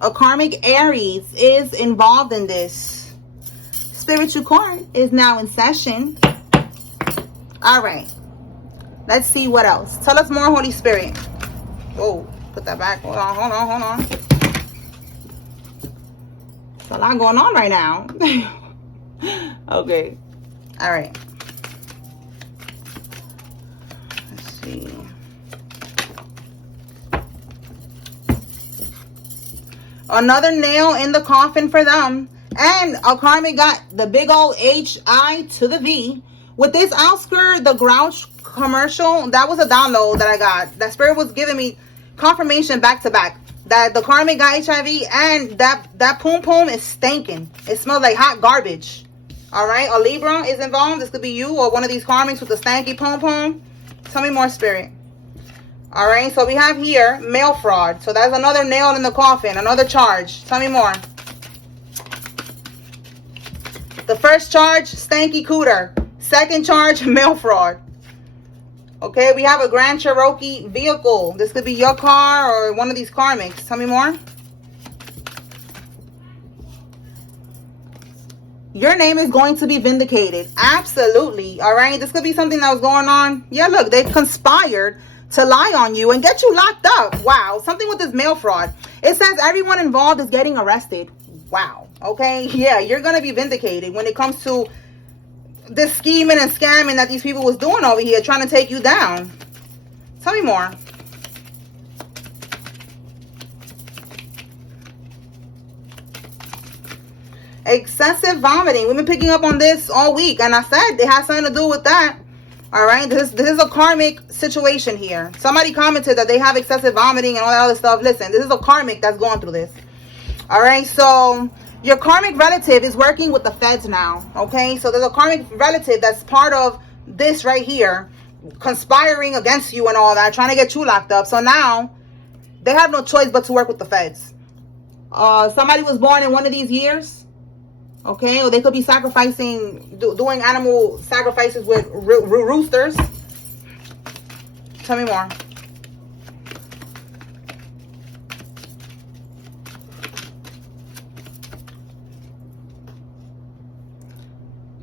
A karmic Aries is involved in this. Spiritual court is now in session. All right. Let's see what else. Tell us more, Holy Spirit. Whoa, put that back. Hold on. There's a lot going on right now. Okay. All right. Let's see. Another nail in the coffin for them. And a karmic got the big old H-I to the V. With this Oscar the Grouch commercial, that was a download that I got. That spirit was giving me confirmation back to back that the karmic got HIV, and that poom poom is stinking. It smells like hot garbage. All right, a Libra is involved. This could be you or one of these karmics with the stanky poom poom. Tell me more, spirit. All right, so we have here mail fraud. So that's another nail in the coffin, another charge. Tell me more. The first charge, stanky cooter. Second charge, mail fraud. Okay, we have a Grand Cherokee vehicle. This could be your car or one of these karmics. Tell me more. Your name is going to be vindicated. Absolutely. All right, this could be something that was going on. Yeah, look, they conspired to lie on you and get you locked up. Wow, something with this mail fraud. It says everyone involved is getting arrested. Wow. Okay, yeah, you're going to be vindicated when it comes to this scheming and scamming that these people was doing over here, trying to take you down. Tell me more. Excessive vomiting. We've been picking up on this all week, and I said it has something to do with that. All right, this is a karmic situation here. Somebody commented that they have excessive vomiting and all that other stuff. Listen, this is a karmic that's going through this. All right, so your karmic relative is working with the feds now. Okay, so there's a karmic relative that's part of this right here, conspiring against you and all that, trying to get you locked up. So now they have no choice but to work with the feds. Somebody was born in one of these years. Okay, or they could be sacrificing, doing animal sacrifices with roosters. Tell me more.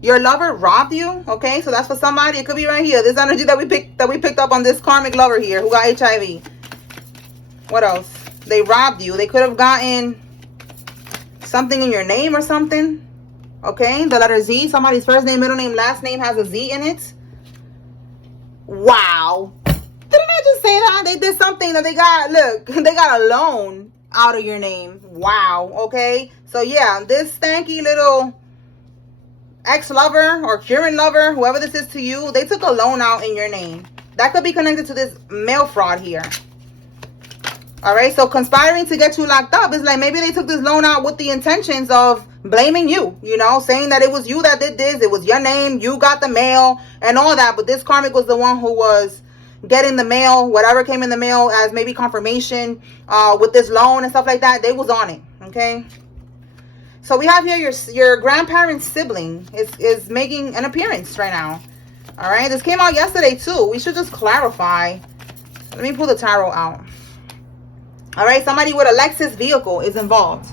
Your lover robbed you. Okay, so that's for somebody. It could be right here. This energy that we picked up on this karmic lover here who got HIV. What else? They robbed you. They could have gotten something in your name or something. Okay, the letter Z. Somebody's first name, middle name, last name has a Z in it. Wow. Didn't I just say that? They did something that they got, look, they got a loan out of your name. Wow. Okay, so yeah, this stanky little ex-lover or current lover, whoever this is to you, they took a loan out in your name. That could be connected to this mail fraud here. All right, so conspiring to get you locked up is like maybe they took this loan out with the intentions of blaming you, you know, saying that it was you that did this, it was your name, you got the mail and all that. But this karmic was the one who was getting the mail, whatever came in the mail as maybe confirmation with this loan and stuff like that. They was on it. Okay, so we have here your grandparent's sibling is making an appearance right now. All right, this came out yesterday too. We should just clarify. Let me pull the tarot out. All right, somebody with a Lexus vehicle is involved.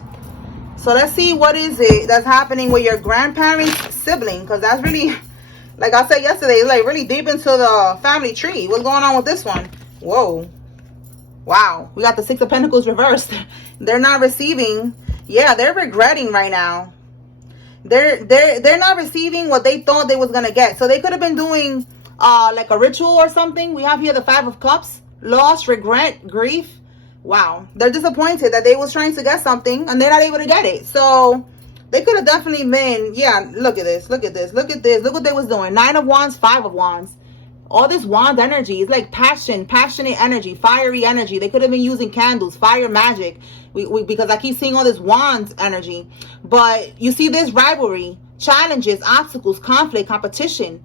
So let's see what is it that's happening with your grandparent's sibling, because that's really, like I said yesterday, it's like really deep into the family tree. What's going on with this one? Whoa. Wow. We got the Six of Pentacles reversed. They're not receiving. Yeah, they're regretting right now. They're not receiving what they thought they was going to get. So they could have been doing like a ritual or something. We have here the Five of Cups. Loss, regret, grief. Wow, they're disappointed that they was trying to get something and they're not able to get it. So they could have definitely been, yeah, look at this, look at this, look at this, look what they was doing. Nine of Wands, Five of Wands. All this wand energy is like passionate energy, fiery energy. They could have been using candles, fire magic, because I keep seeing all this wands energy. But you see this rivalry, challenges, obstacles, conflict, competition.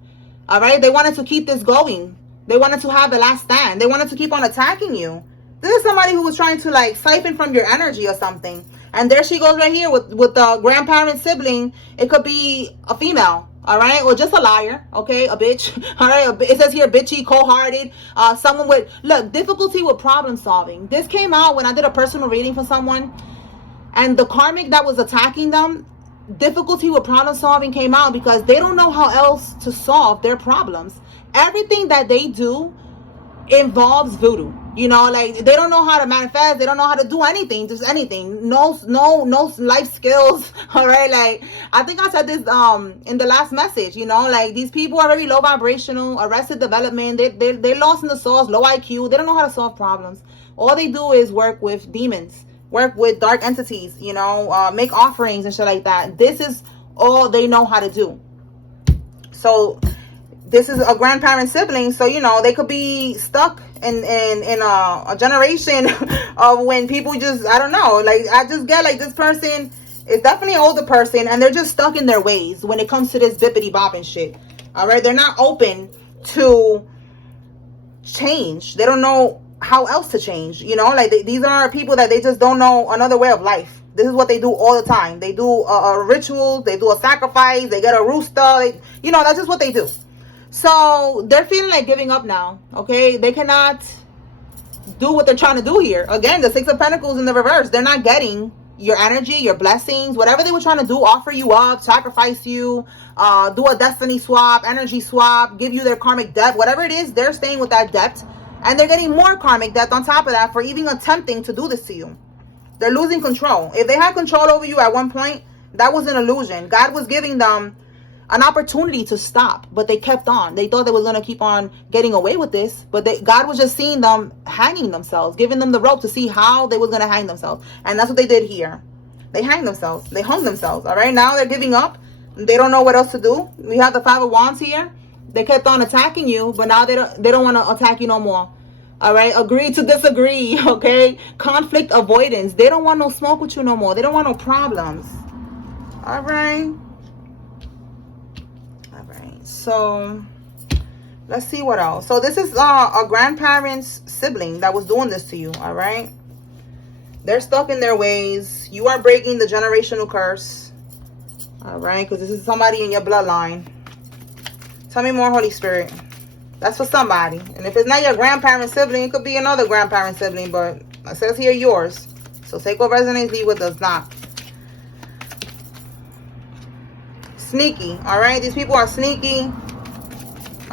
All right, they wanted to keep this going. They wanted to have the last stand. They wanted to keep on attacking you. This is somebody who was trying to like siphon from your energy or something. And there she goes right here with the grandparent sibling. It could be a female. all right, or just a liar, okay, a bitch, all right, it says here bitchy, cold-hearted, someone with, look, difficulty with problem solving. This came out when I did a personal reading for someone, and the karmic that was attacking them, difficulty with problem solving came out because they don't know how else to solve their problems. Everything that they do involves voodoo. You know, like they don't know how to manifest, they don't know how to do anything, just anything. No life skills. All right, like I think I said this in the last message, you know, like these people are very low vibrational, arrested development, they're lost in the sauce, low IQ, they don't know how to solve problems. All they do is work with demons, work with dark entities, you know, make offerings and shit like that. This is all they know how to do. So this is a grandparent sibling, so you know they could be stuck in a generation of when people just, I don't know, like I just get like this person is definitely an older person and they're just stuck in their ways when it comes to this bippity bop and shit. All right, they're not open to change. They don't know how else to change, you know, like these are people that they just don't know another way of life. This is what they do all the time. They do a ritual, they do a sacrifice, they get a rooster, you know, that's just what they do. So they're feeling like giving up now, okay? They cannot do what they're trying to do here. Again, the Six of Pentacles in the reverse. They're not getting your energy, your blessings, whatever they were trying to do, offer you up, sacrifice you, do a destiny swap, energy swap, give you their karmic debt, whatever it is, they're staying with that debt. And they're getting more karmic debt on top of that for even attempting to do this to you. They're losing control. If they had control over you at one point, that was an illusion. God was giving them an opportunity to stop, but they kept on. They thought they was going to keep on getting away with this, but God was just seeing them hanging themselves, giving them the rope to see how they was going to hang themselves. And that's what they did here. They hanged themselves. They hung themselves. All right, now they're giving up. They don't know what else to do. We have the Five of Wands here. They kept on attacking you, but now they don't want to attack you no more. All right, agree to disagree. Okay, conflict avoidance. They don't want no smoke with you no more. They don't want no problems. All right. So let's see what else. So this is a grandparent's sibling that was doing this to you. All right, they're stuck in their ways. You are breaking the generational curse. All right, because this is somebody in your bloodline. Tell me more, Holy Spirit. That's for somebody. And if it's not your grandparent sibling, it could be another grandparent sibling, but it says here yours. So take what resonates, leave what does not. Sneaky. All right, these people are sneaky.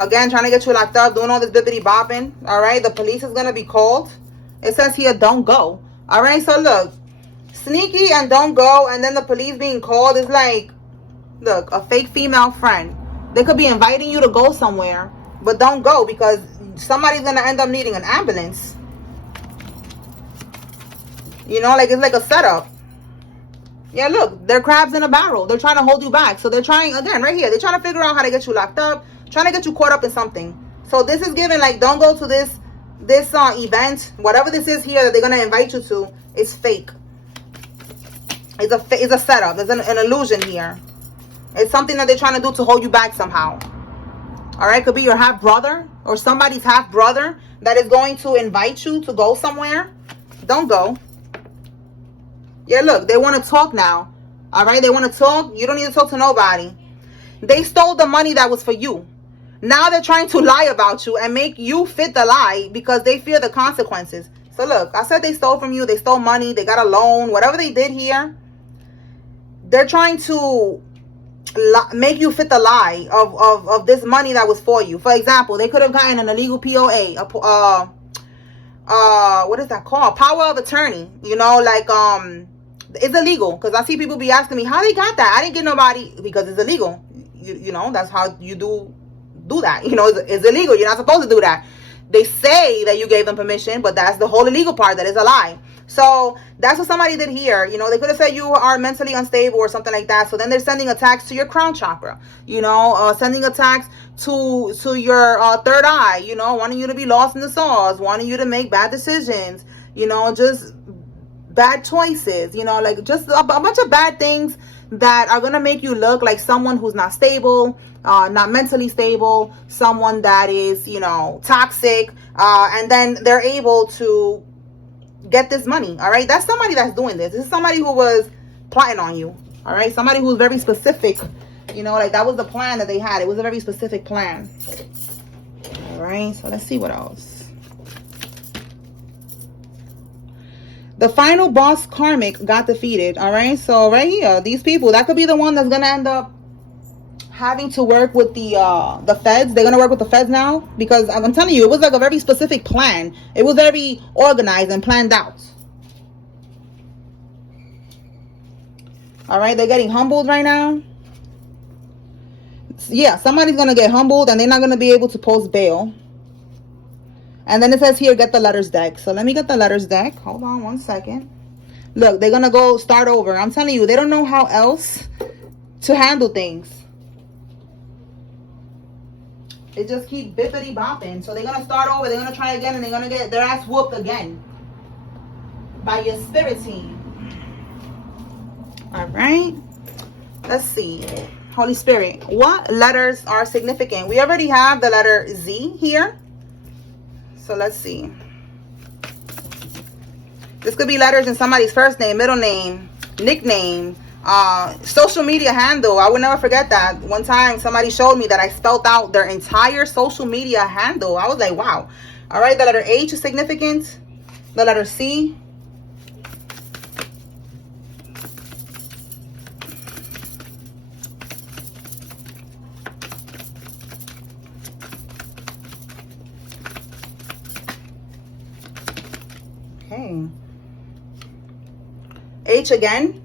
Again, trying to get you locked up, doing all this bippity bopping. All right, the police is going to be called. It says here, don't go. All right, so look, sneaky and don't go, and then the police being called is like, look, a fake female friend. They could be inviting you to go somewhere, but don't go because somebody's going to end up needing an ambulance. You know, like it's like a setup. Yeah, look, they're crabs in a barrel. They're trying to hold you back. So they're trying, again, right here, they're trying to figure out how to get you locked up, trying to get you caught up in something. So this is given, like, don't go to this event. Whatever this is here that they're going to invite you to, it's fake. It's a setup. There's an illusion here. It's something that they're trying to do to hold you back somehow. All right, could be your half-brother or somebody's half-brother that is going to invite you to go somewhere. Don't go. Yeah, look, they want to talk now. All right, they want to talk. You don't need to talk to nobody. They stole the money that was for you. Now they're trying to lie about you and make you fit the lie because they fear the consequences. So look, I said they stole from you. They stole money. They got a loan. Whatever they did here, they're trying to make you fit the lie of this money that was for you. For example, they could have gotten an illegal POA, what is that called? Power of attorney. You know, like, it's illegal because I see people be asking me how they got that. I didn't get nobody because it's illegal. You know, that's how you do that. You know, it's illegal. You're not supposed to do that. They say that you gave them permission, but that's the whole illegal part. That is a lie. So that's what somebody did here. You know, they could have said you are mentally unstable or something like that. So then they're sending attacks to your crown chakra, you know, sending attacks to your third eye, you know, wanting you to be lost in the sauce, wanting you to make bad decisions, you know, just bad choices, you know, like just a bunch of bad things that are going to make you look like someone who's not stable, not mentally stable, someone that is, you know, toxic, and then they're able to get this money. All right, that's somebody that's doing this. This is somebody who was plotting on you. All right, somebody who's very specific You know, like that was the plan that they had. It was a very specific plan. All right, so let's see what else. The final boss karmic got defeated. All right, so right here, these people, that could be the one that's gonna end up having to work with the feds. They're gonna work with the feds now, because I'm telling you, it was like a very specific plan. It was very organized and planned out. All right, they're getting humbled right now. Yeah, somebody's gonna get humbled and they're not gonna be able to post bail. And then it says here, get the letters deck. So let me get the letters deck. Hold on one second. Look, they're gonna go start over. I'm telling you, they don't know how else to handle things. They just keep bippity bopping. So they're gonna start over, they're gonna try again, and they're gonna get their ass whooped again by your spirit team. All right, let's see. Holy Spirit, what letters are significant? We already have the letter Z here. So let's see. This could be letters in somebody's first name, middle name, nickname, social media handle. I would never forget that. One time somebody showed me that I spelled out their entire social media handle. I was like, wow. All right, the letter H is significant. The letter C. Okay. H again.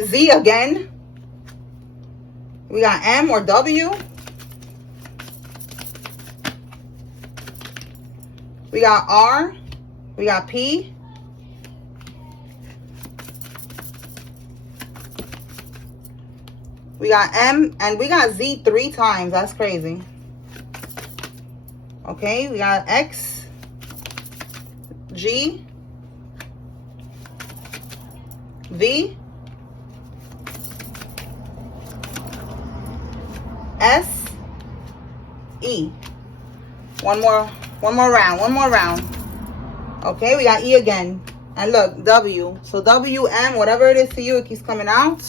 Z again. We got M or W. We got R. We got P. We got M, and we got Z 3 times. That's crazy. Okay, we got X, G, V, S, E. One more round. Okay, we got E again. And look, W. So W, M, whatever it is to you, it keeps coming out.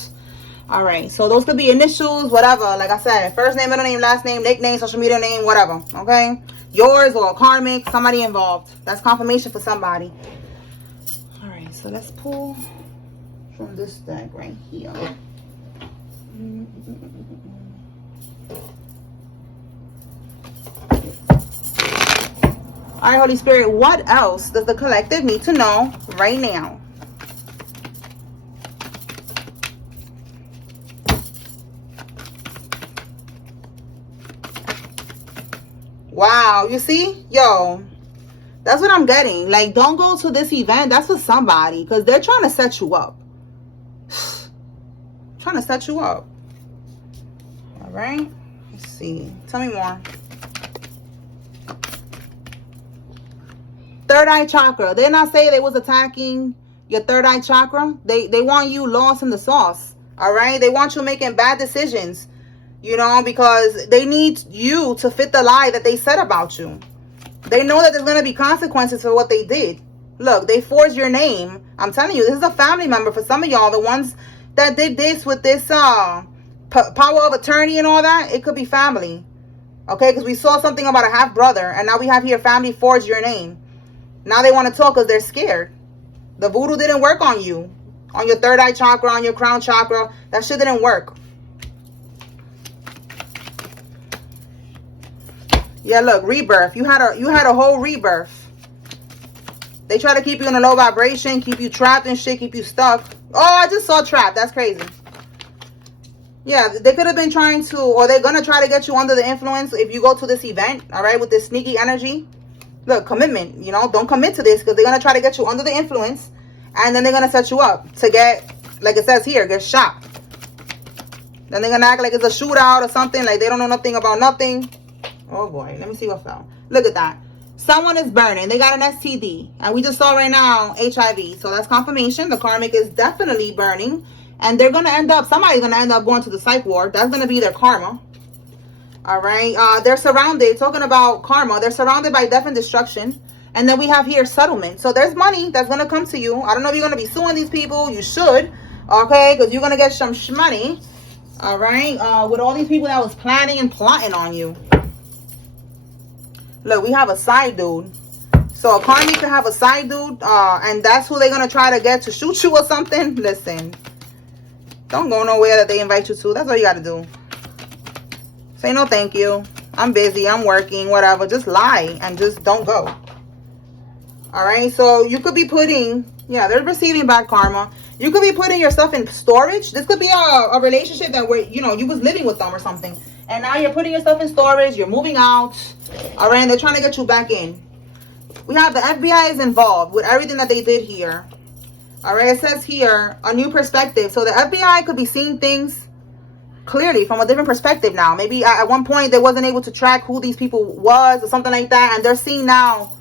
All right, so those could be initials, whatever. Like I said, first name, middle name, last name, nickname, social media name, whatever. Okay, yours or karmic, somebody involved. That's confirmation for somebody. All right, so let's pull from this deck right here. All right, Holy Spirit, what else does the collective need to know right now? Wow, you see? Yo, that's what I'm getting. Like, don't go to this event. That's for somebody, because they're trying to set you up. Trying to set you up. All right. Let's see. Tell me more. Third eye chakra. They're not saying they was attacking your third eye chakra. They want you lost in the sauce. All right. They want you making bad decisions. You know, because they need you to fit the lie that they said about you. They know that there's going to be consequences for what they did. Look, they forged your name. I'm telling you, this is a family member for some of y'all. The ones that did this with this power of attorney and all that, it could be family. Okay, because we saw something about a half brother, and now we have here family forged your name. Now they want to talk because they're scared. The voodoo didn't work on you, on your third eye chakra, on your crown chakra. That shit didn't work. Yeah, look, rebirth. You had a whole rebirth. They try to keep you in a low vibration, keep you trapped and shit, keep you stuck. Oh, I just saw trapped. That's crazy. Yeah, they could have been trying to, or they're going to try to get you under the influence if you go to this event, all right, with this sneaky energy. Look, commitment, you know, don't commit to this because they're going to try to get you under the influence, and then they're going to set you up to get, like it says here, get shot. Then they're going to act like it's a shootout or something, like they don't know nothing about nothing. Oh boy, let me see what fell. Look at that. Someone is burning. They got an STD. And we just saw right now HIV. So that's confirmation. The karmic is definitely burning. And they're going to end up, somebody's going to end up going to the psych ward. That's going to be their karma. All right. They're surrounded, talking about karma. They're surrounded by death and destruction. And then we have here settlement. So there's money that's going to come to you. I don't know if you're going to be suing these people. You should. Okay, because you're going to get some money. All right, with all these people that was planning and plotting on you. Look, we have a side dude. So a karmic could have a side dude, and that's who they're going to try to get to shoot you or something. Listen, don't go nowhere that they invite you to. That's all you got to do. Say no thank you. I'm busy. I'm working. Whatever. Just lie and just don't go. All right. So you could be putting, yeah, they're receiving bad karma. You could be putting yourself in storage. This could be a relationship that where, you know, you was living with them or something. And now you're putting yourself in storage. You're moving out. All right. And they're trying to get you back in. We have the FBI is involved with everything that they did here. All right. It says here, a new perspective. So the FBI could be seeing things clearly from a different perspective now. Maybe at one point they wasn't able to track who these people was or something like that. And they're seeing now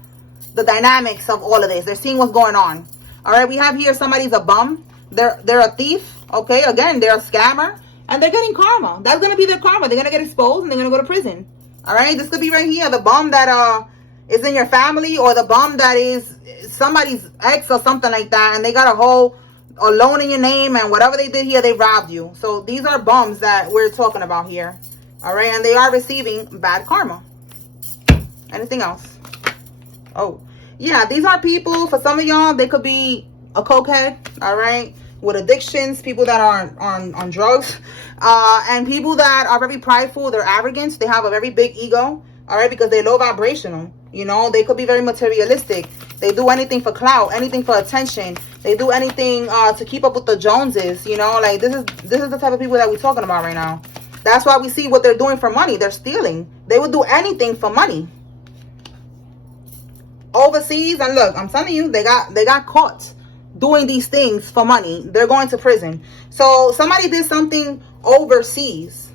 the dynamics of all of this. They're seeing what's going on. All right, we have here somebody's a bum. They're a thief. Okay, again, they're a scammer. And they're getting karma. That's going to be their karma. They're going to get exposed and they're going to go to prison. All right, this could be right here. The bum that is in your family, or the bum that is somebody's ex or something like that. And they got a loan in your name, and whatever they did here, they robbed you. So these are bums that we're talking about here. All right, and they are receiving bad karma. Anything else? Oh, yeah, these are people, for some of y'all, they could be a cokehead, all right, with addictions, people that are on drugs, and people that are very prideful, they're arrogant, they have a very big ego, all right, because they're low vibrational, you know, they could be very materialistic, they do anything for clout, anything for attention, they do anything to keep up with the Joneses, you know, like this is the type of people that we're talking about right now. That's why we see what they're doing for money. They're stealing. They would do anything for money. Overseas, and look, I'm telling you, they got caught doing these things for money. They're going to prison. So somebody did something overseas.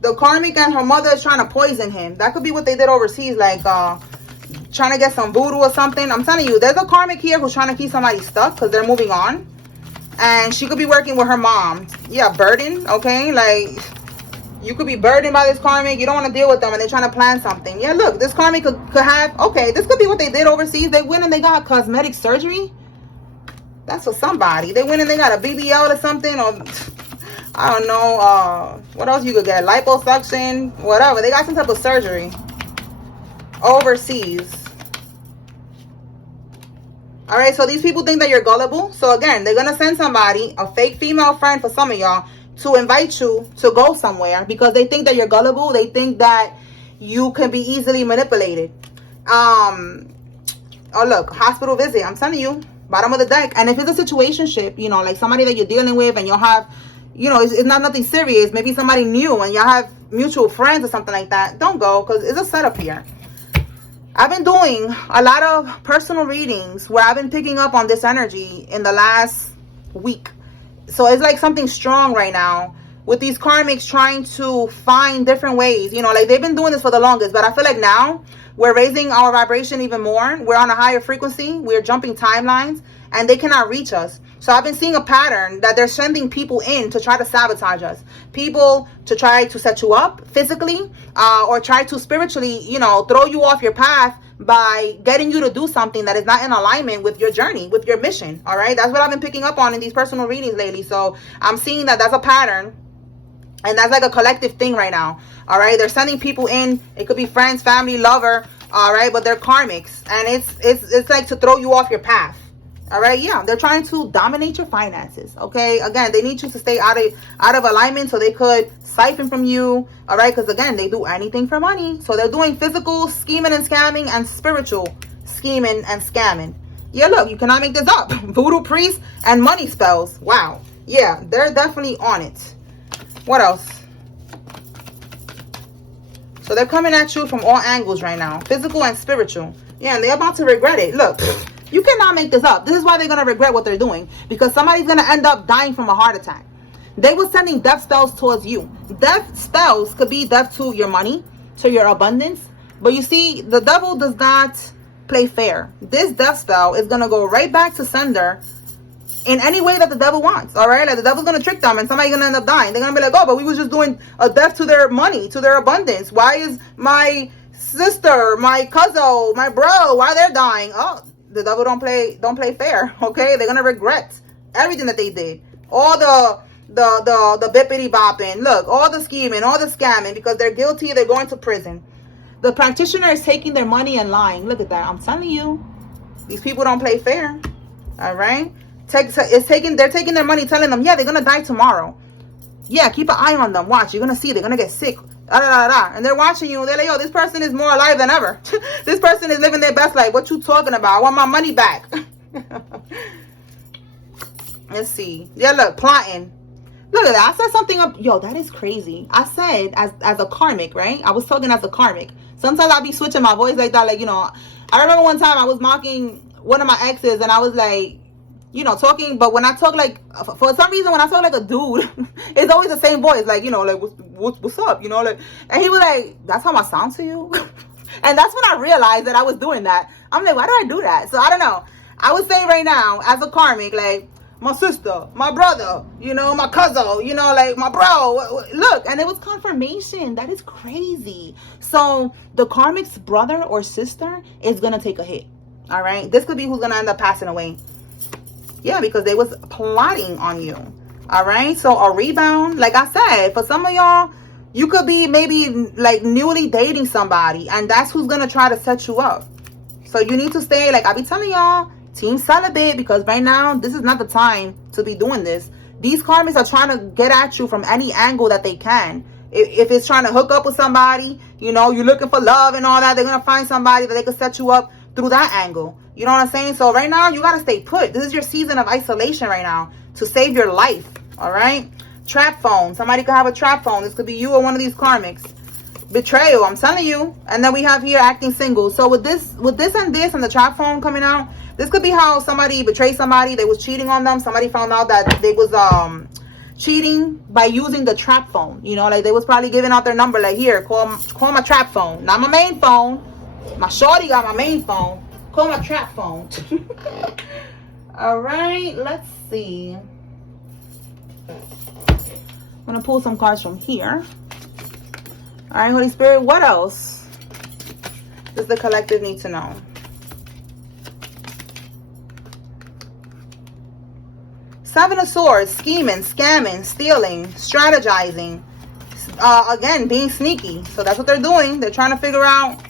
The karmic and her mother is trying to poison him. That could be what they did overseas, like trying to get some voodoo or something. I'm telling you, there's a karmic here who's trying to keep somebody stuck because they're moving on. And she could be working with her mom. Yeah, burden, okay? Like, you could be burdened by this karmic. You don't want to deal with them and they're trying to plan something. Yeah, look, this karmic could have, okay, this could be what they did overseas. They went and they got cosmetic surgery. That's for somebody. They went and they got a BBL or something, or I don't know, what else you could get? Liposuction, whatever. They got some type of surgery overseas. All right, so these people think that you're gullible. So again, they're going to send somebody, a fake female friend for some of y'all, to invite you to go somewhere because they think that you're gullible. They think that you can be easily manipulated. Oh, look, hospital visit. I'm telling you, bottom of the deck. And if it's a situationship, you know, like somebody that you're dealing with and you'll have, you know, it's not nothing serious. Maybe somebody new and y'all have mutual friends or something like that. Don't go because it's a setup here. I've been doing a lot of personal readings where I've been picking up on this energy in the last week. So it's like something strong right now with these karmics trying to find different ways. You know, like they've been doing this for the longest, but I feel like now we're raising our vibration even more. We're on a higher frequency. We're jumping timelines and they cannot reach us. So I've been seeing a pattern that they're sending people in to try to sabotage us. People to try to set you up physically or try to spiritually, you know, throw you off your path by getting you to do something that is not in alignment with your journey, with your mission. All right. That's what I've been picking up on in these personal readings lately. So I'm seeing that that's a pattern and that's like a collective thing right now. All right. They're sending people in. It could be friends, family, lover. All right. But they're karmics and it's like to throw you off your path. All right, yeah, they're trying to dominate your finances. Okay, again, they need you to stay out of alignment so they could siphon from you. All right, because again, they do anything for money. So they're doing physical scheming and scamming and spiritual scheming and scamming. Yeah, look, you cannot make this up. Voodoo priests and money spells. Wow. Yeah, they're definitely on it. What else? So they're coming at you from all angles right now, physical and spiritual. Yeah, and they're about to regret it. Look. You cannot make this up. This is why they're going to regret what they're doing. Because somebody's going to end up dying from a heart attack. They were sending death spells towards you. Death spells could be death to your money, to your abundance. But you see, the devil does not play fair. This death spell is going to go right back to sender in any way that the devil wants. All right? Like the devil's going to trick them and somebody's going to end up dying. They're going to be like, oh, but we was just doing a death to their money, to their abundance. Why is my sister, my cousin, my bro, why they're dying? Oh, the devil don't play fair. Okay, they're gonna regret everything that they did. All the bippity bopping. Look, all the scheming, all the scamming, because they're guilty, they're going to prison. The practitioner is taking their money and lying. Look at that. I'm telling you, these people don't play fair. All right? They're taking their money, telling them, yeah, they're going to die tomorrow. Yeah, keep an eye on them. Watch. You're going to see. They're going to get sick. And they're watching you. They're like, yo, this person is more alive than ever. This person is living their best life. What you talking about? I want my money back. Let's see. Yeah, look, plotting. Look at that. I said something up. Yo, that is crazy. I said as a karmic, right? I was talking as a karmic. Sometimes I'll be switching my voice like that. Like, you know, I remember one time I was mocking one of my exes, and I was like, you know, talking, but when I talk like, for some reason, when I talk like a dude, it's always the same voice, like, you know, like, what's up, you know, like, and he was like, that's how I sound to you? And that's when I realized that I was doing that. I'm like, why did I do that? So I don't know. I would say right now, as a karmic, like, my sister, my brother, you know, my cousin, you know, like, my bro, look, and it was confirmation. That is crazy. So the karmic's brother or sister is gonna take a hit. All right, this could be who's gonna end up passing away. Yeah, because they was plotting on you. All right, so a rebound, like I said, for some of y'all, you could be maybe like newly dating somebody, and that's who's gonna try to set you up. So you need to stay, like I be telling y'all, team celibate, because right now this is not the time to be doing this. These karmics are trying to get at you from any angle that they can. If it's trying to hook up with somebody, you know, you're looking for love and all that, they're gonna find somebody that they could set you up through that angle. You know what I'm saying? So right now, you got to stay put. This is your season of isolation right now to save your life. All right? Trap phone. Somebody could have a trap phone. This could be you or one of these karmics. Betrayal. I'm telling you. And then we have here acting single. So with this and the trap phone coming out, this could be how somebody betrayed somebody. They was cheating on them. Somebody found out that they was cheating by using the trap phone. You know, like they was probably giving out their number. Like, here, call my trap phone. Not my main phone. My shorty got my main phone. Call my trap phone. All right, let's see. I'm gonna pull some cards from here. All right, Holy Spirit, what else does the collective need to know? Seven of Swords, scheming, scamming, stealing, strategizing. Again, being sneaky. So that's what they're doing. They're trying to figure out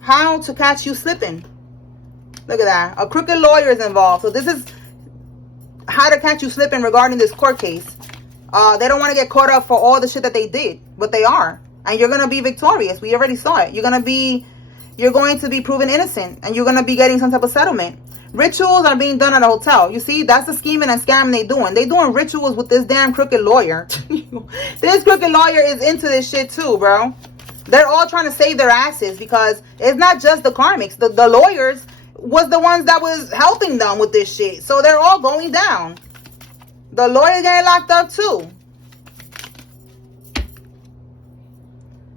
how to catch you slipping. Look at that. A crooked lawyer is involved. So this is how to catch you slipping regarding this court case. They don't want to get caught up for all the shit that they did, but they are. And you're going to be victorious. We already saw it. You're going to be proven innocent, and you're going to be getting some type of settlement. Rituals are being done at a hotel. You see, that's the scheming and scamming they doing. They doing rituals with this damn crooked lawyer. This crooked lawyer is into this shit too, bro. They're all trying to save their asses, because it's not just the karmics. The lawyers was the ones that was helping them with this shit. So they're all going down. The lawyer getting locked up too.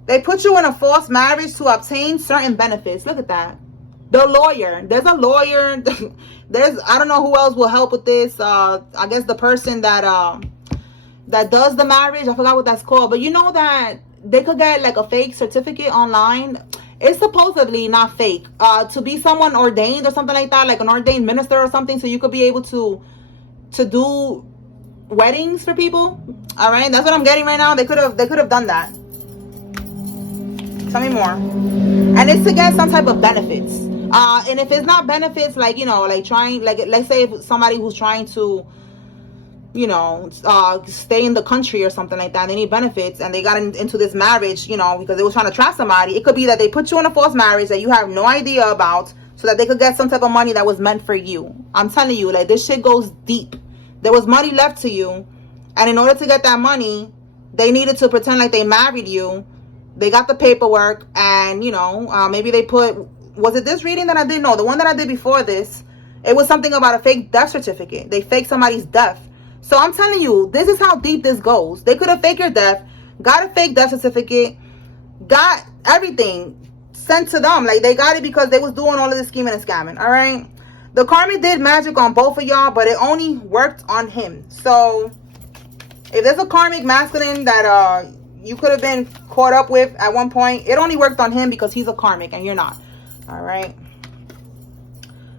They put you in a false marriage to obtain certain benefits. Look at that. The lawyer. There's a lawyer. There's, I don't know who else will help with this. I guess the person that does the marriage. I forgot what that's called. But you know that they could get like a fake certificate online. It's supposedly not fake. To be someone ordained or something like that, like an ordained minister or something, so you could be able to do weddings for people. All right, that's what I'm getting right now. They could have done that. Tell me more. And it's to get some type of benefits. And if it's not benefits, like, you know, like trying, like, let's say if somebody who's trying to, you know, stay in the country or something like that, they need benefits, and they got into this marriage, you know, because they were trying to trap somebody. It could be that they put you in a false marriage that you have no idea about, so that they could get some type of money that was meant for you. I'm telling you, like, this shit goes deep. There was money left to you, and in order to get that money, they needed to pretend like they married you. They got the paperwork, and, you know, maybe they put, was it this reading that I did? No, the one that I did before this, it was something about a fake death certificate. They faked somebody's death. So I'm telling you, this is how deep this goes. They could have faked your death, got a fake death certificate, got everything sent to them. Like, they got it because they was doing all of this scheming and scamming, all right? The karmic did magic on both of y'all, but it only worked on him. So if there's a karmic masculine that you could have been caught up with at one point, it only worked on him because he's a karmic and you're not. All right.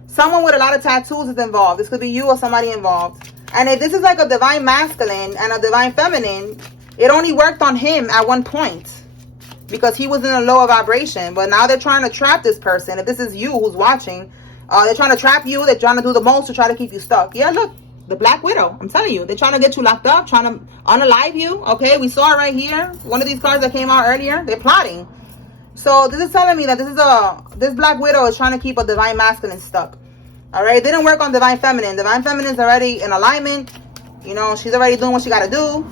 Someone with a lot of tattoos is involved. This could be you or somebody involved. And if this is like a divine masculine and a divine feminine, it only worked on him at one point because he was in a lower vibration. But now they're trying to trap this person. If this is you who's watching, they're trying to trap you. They're trying to do the most to try to keep you stuck. Yeah, look, the Black Widow. I'm telling you, they're trying to get you locked up, trying to unalive you. Okay, we saw it right here. One of these cards that came out earlier. They're plotting. So this is telling me that this Black Widow is trying to keep a divine masculine stuck. All right, it didn't work on divine feminine. Divine feminine is already in alignment. You know, she's already doing what she got to do.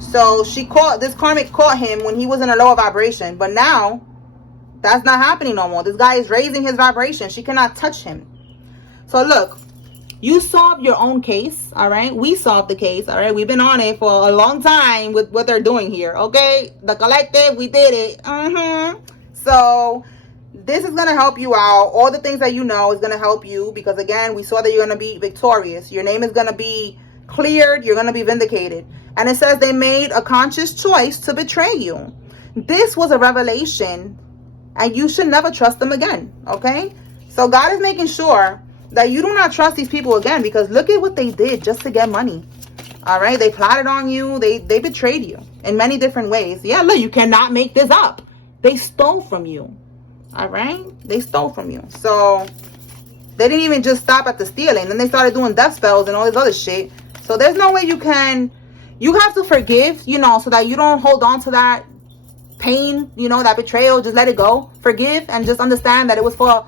So this karmic caught him when he was in a lower vibration. But now, that's not happening no more. This guy is raising his vibration. She cannot touch him. So look, you solved your own case, all right? We solved the case, all right? We've been on it for a long time with what they're doing here, okay? The collective, we did it. So this is going to help you out. All the things that you know is going to help you because, again, we saw that you're going to be victorious. Your name is going to be cleared. You're going to be vindicated. And it says they made a conscious choice to betray you. This was a revelation, and you should never trust them again, okay? So God is making sure that you do not trust these people again because look at what they did just to get money. All right? They plotted on you. They betrayed you in many different ways. Yeah, look, you cannot make this up. They stole from you. All right, they stole from you. So they didn't even just stop at the stealing. Then they started doing death spells and all this other shit. So there's no way you have to forgive, you know, so that you don't hold on to that pain, you know, that betrayal. Just let it go. Forgive and just understand that it was for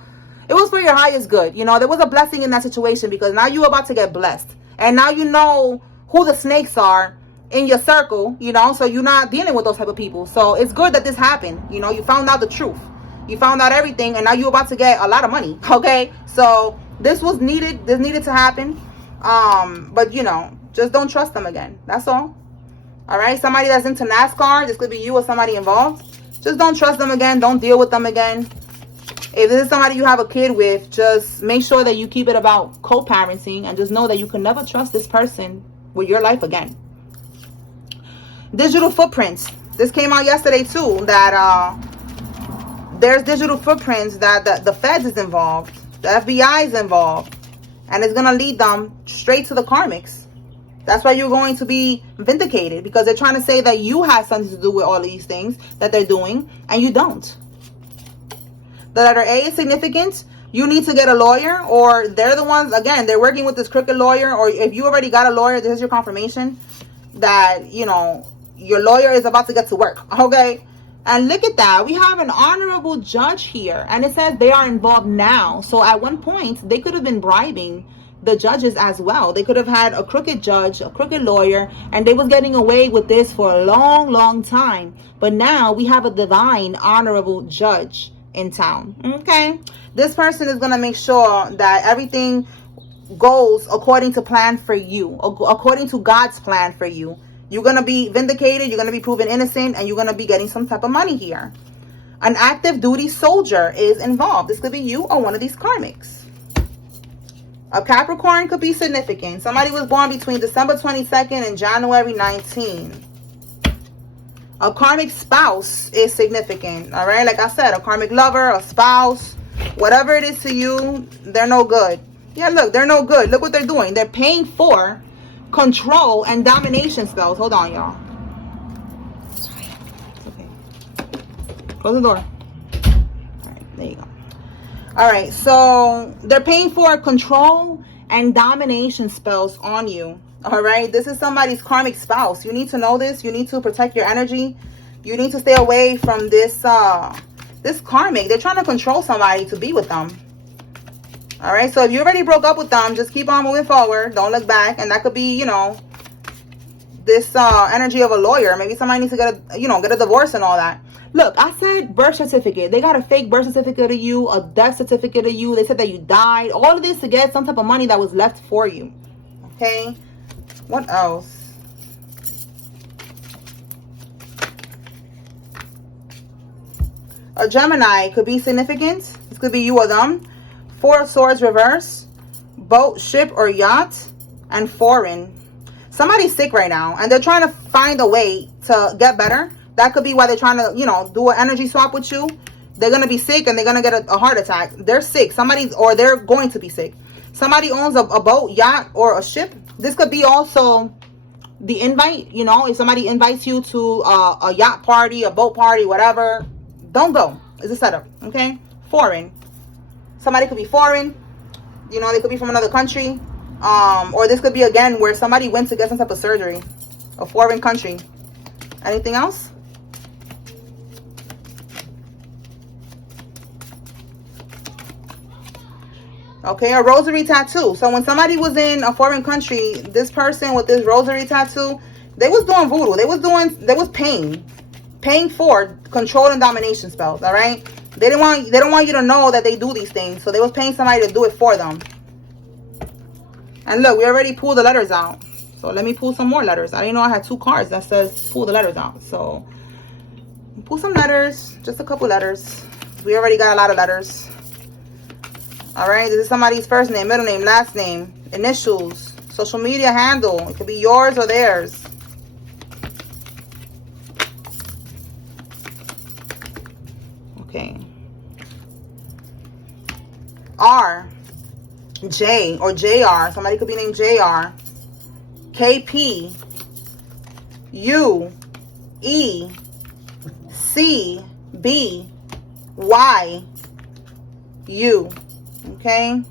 your highest good. You know, there was a blessing in that situation because now you're about to get blessed. And now you know who the snakes are in your circle, you know, so you're not dealing with those type of people. So it's good that this happened. You know, you found out the truth. You found out everything, and now you're about to get a lot of money, okay? So this was needed. This needed to happen. But, you know, just don't trust them again. That's all. All right? Somebody that's into NASCAR, this could be you or somebody involved. Just don't trust them again. Don't deal with them again. If this is somebody you have a kid with, just make sure that you keep it about co-parenting and just know that you can never trust this person with your life again. Digital footprints. This came out yesterday, too, that there's digital footprints that the feds is involved, the FBI is involved, and it's going to lead them straight to the karmics. That's why you're going to be vindicated because they're trying to say that you have something to do with all of these things that they're doing, and you don't. The letter A is significant. You need to get a lawyer, or they're the ones, again, they're working with this crooked lawyer, or if you already got a lawyer, this is your confirmation that, you know, your lawyer is about to get to work, okay? And look at that. We have an honorable judge here. And it says they are involved now. So at one point, they could have been bribing the judges as well. They could have had a crooked judge, a crooked lawyer, and they was getting away with this for a long, long time. But now we have a divine, honorable judge in town. Okay? This person is going to make sure that everything goes according to plan for you, according to God's plan for you. You're going to be vindicated, you're going to be proven innocent, and you're going to be getting some type of money here. An active duty soldier is involved. This could be you or one of these karmics. A Capricorn could be significant. Somebody was born between December 22nd and January 19th. A karmic spouse is significant, all right? Like I said, a karmic lover, a spouse, whatever it is to you, they're no good. Yeah, look, they're no good. Look what they're doing. They're paying for control and domination spells. Hold on, y'all. Okay. Close the door. All right, there you go. All right, so they're paying for control and domination spells on you. All right, this is somebody's karmic spouse. You need to know this. You need to protect your energy. You need to stay away from this this karmic. They're trying to control somebody to be with them. All right, so if you already broke up with them, just keep on moving forward. Don't look back. And that could be, you know, this energy of a lawyer. Maybe somebody needs to get a divorce and all that. Look, I said birth certificate. They got a fake birth certificate of you, a death certificate of you. They said that you died. All of this to get some type of money that was left for you. Okay, what else? A Gemini could be significant. This could be you or them. 4 of Swords reverse, boat, ship, or yacht, and foreign. Somebody's sick right now, and they're trying to find a way to get better. That could be why they're trying to, you know, do an energy swap with you. They're going to be sick, and they're going to get a heart attack. They're sick. Or they're going to be sick. Somebody owns a boat, yacht, or a ship. This could be also the invite, you know, if somebody invites you to a yacht party, a boat party, whatever, don't go. It's a setup, okay? Foreign. Somebody could be foreign, you know, they could be from another country. Or this could be, again, where somebody went to get some type of surgery. A foreign country. Anything else? Okay, a rosary tattoo. So when somebody was in a foreign country, this person with this rosary tattoo, they was doing voodoo. They was paying for control and domination spells, all right? They don't want you to know that they do these things. So they was paying somebody to do it for them. And look, we already pulled the letters out. So let me pull some more letters. I didn't know I had 2 cards that says pull the letters out. So pull some letters, just a couple letters. We already got a lot of letters. All right, this is somebody's first name, middle name, last name, initials, social media handle. It could be yours or theirs. Okay. R, J or JR. Somebody could be named JR. KP, U, E, C, B, Y, U. Okay,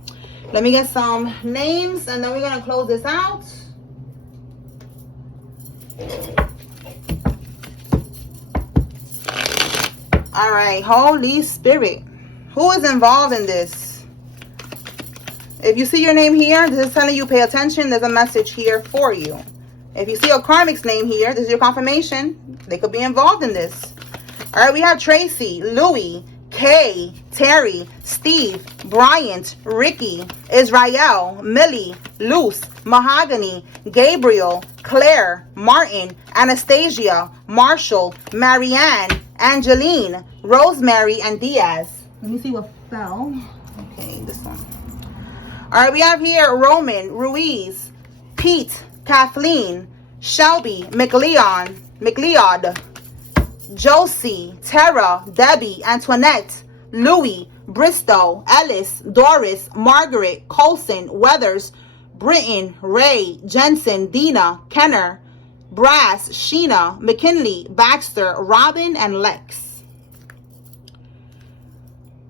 let me get some names and then we're gonna close this out. All right, Holy Spirit, who is involved in this? If you see your name here, this is telling you pay attention. There's a message here for you. If you see a karmic's name here, this is your confirmation. They could be involved in this. All right, we have Tracy, Louie, Kay, Terry, Steve, Bryant, Ricky, Israel, Millie, Luce, Mahogany, Gabriel, Claire, Martin, Anastasia, Marshall, Marianne, Angeline, Rosemary, and Diaz. Let me see what fell. Okay, this one. All right, we have here Roman, Ruiz, Pete, Kathleen, Shelby, McLeod, Josie, Tara, Debbie, Antoinette, Louie, Bristow, Ellis, Doris, Margaret, Colson, Weathers, Britton, Ray, Jensen, Dina, Kenner, Brass, Sheena, McKinley, Baxter, Robin, and Lex.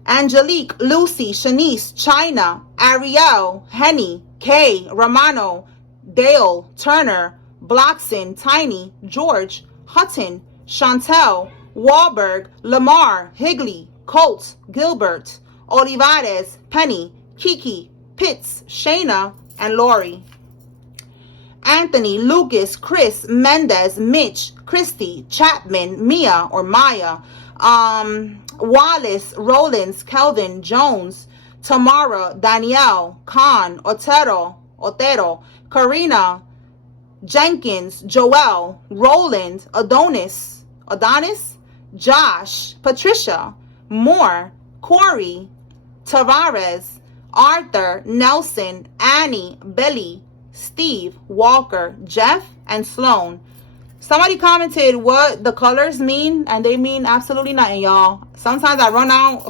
Angelique, Lucy, Shanice, China, Ariel, Henny, Kay, Romano, Dale, Turner, Bloxon, Tiny, George, Hutton, Chantel, Wahlberg, Lamar, Higley, Colt, Gilbert, Olivares, Penny, Kiki, Pitts, Shayna, and Lori. Anthony, Lucas, Chris, Mendez, Mitch, Christy, Chapman, Mia or Maya, Wallace, Rollins, Kelvin, Jones, Tamara, Danielle, Khan, Otero, Karina, Jenkins, Joel, Roland, Adonis, Josh, Patricia, Moore, Corey, Tavares, Arthur, Nelson, Annie, Billy, Steve, Walker, Jeff, and Sloan. Somebody commented what the colors mean, and they mean absolutely nothing, y'all. Sometimes I run out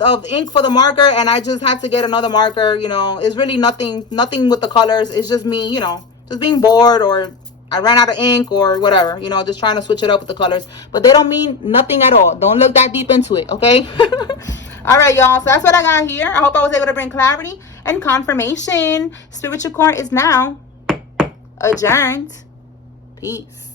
of ink for the marker, and I just have to get another marker. You know, it's really nothing with the colors. It's just me, you know, just being bored, or I ran out of ink or whatever, you know, just trying to switch it up with the colors. But they don't mean nothing at all. Don't look that deep into it, okay? All right, y'all. So that's what I got here. I hope I was able to bring clarity and confirmation. Spiritual court is now adjourned. Peace.